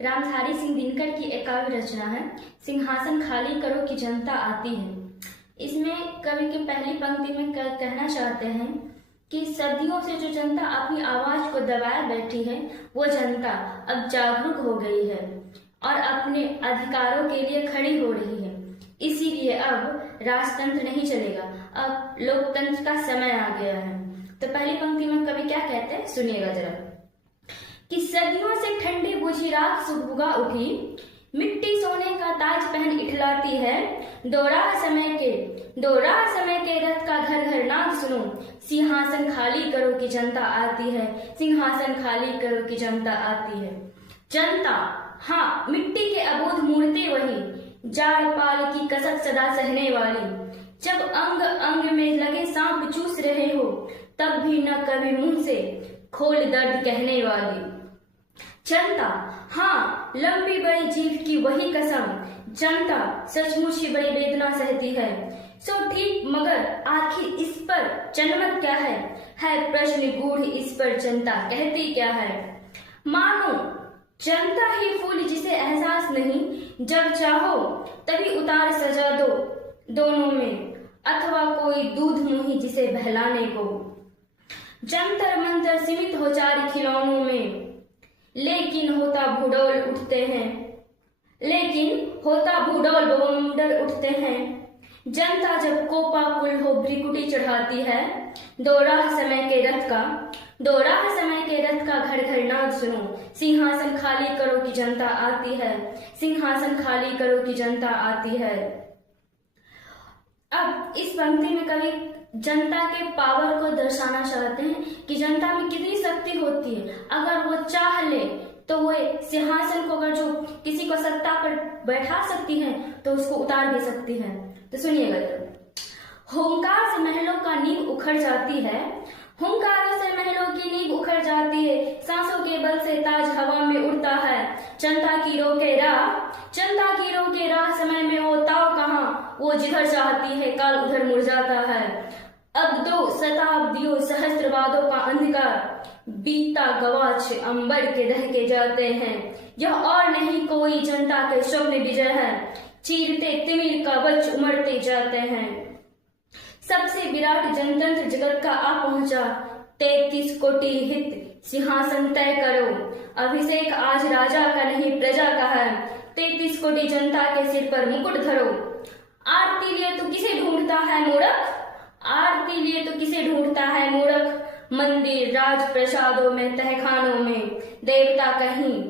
रामधारी सिंह दिनकर की एक काव्य रचना है, सिंहासन खाली करो कि जनता आती है। इसमें कवि की पहली पंक्ति में कहना चाहते हैं कि सदियों से जो जनता अपनी आवाज को दबाए बैठी है, वो जनता अब जागरूक हो गई है और अपने अधिकारों के लिए खड़ी हो रही है। इसीलिए अब राजतंत्र नहीं चलेगा, अब लोकतंत्र का समय आ गया है। तो पहली पंक्ति में कवि क्या कहते हैं, सुनिएगा जरा। कि सदियों से ठंडी बुझी राख सुबुगा उठी, मिट्टी सोने का ताज पहन इठलाती है। दोराह समय के रथ का घर घर नाद सुनो, सिंहासन खाली करो कि जनता आती है, सिंहासन खाली करो कि जनता आती है। जनता, हाँ, मिट्टी के अबोध मूर्ति वही, जाड़ पाल की कसक सदा सहने वाली। जब अंग अंग में लगे सांप चूस रहे हो, तब भी न कभी मुंह से खोल दर्द कहने वाली। जनता, हाँ, लंबी बड़ी जीभ की वही कसम, जनता सचमुच ही बड़ी वेदना सहती है। सो ठीक, मगर आखिर इस पर जनमत क्या है प्रश्न गूढ़, इस पर जनता कहती क्या है। मानो जनता ही फूल जिसे एहसास नहीं, जब चाहो तभी उतार सजा दो दोनों में, अथवा कोई दूध मुही जिसे बहलाने को। जंतर मंतर सीमित हो चार खिलौनों में, लेकिन होता भूडोल बवंडर उठते हैं। जनता जब कोपा कुल हो भ्रिकुटी चढ़ाती है, दोराह समय के रथ का घर घर नाद सुनो, सिंहासन खाली करो कि जनता आती है, सिंहासन खाली करो कि जनता आती है। अब इस पंक्ति में कवि जनता के पावर को दर्शाना चाहते हैं कि जनता में कितनी शक्ति होती है। अगर वो चाह ले तो वो सिंहासन को, अगर जो किसी को सत्ता पर बैठा सकती है तो उसको उतार भी सकती है। तो सुनिएगा, हुंकार से महलों का नींव उखड़ जाती है, हुंकारों से महलों की नींव उखड़ जाती है, सांसों के बल से ताज हवा में उड़ता है। जनता की रोके राह समय में वो ताव कहाँ, वो जिधर चाहती है काल उधर मुड़ जाता है। अब 2 शताब्दियों सहस्त्रवादों का अंधकार बीता गवाच अंबर के दहके जाते हैं। यह और नहीं कोई जनता के स्वप्न विजय है, चीरते तिमिर का वच उमड़ते जाते हैं। सबसे विराट जनतंत्र जगत का आ पहुंचा, 33 कोटि हित सिंहासन तय करो। अभिषेक आज राजा का नहीं प्रजा का है, 33 कोटि जनता के सिर पर मुकुट धरो। आरती लिए तो किसे ढूंढता है मूर्ख, मंदिर राज प्रसादों में तहखानों में, देवता कहीं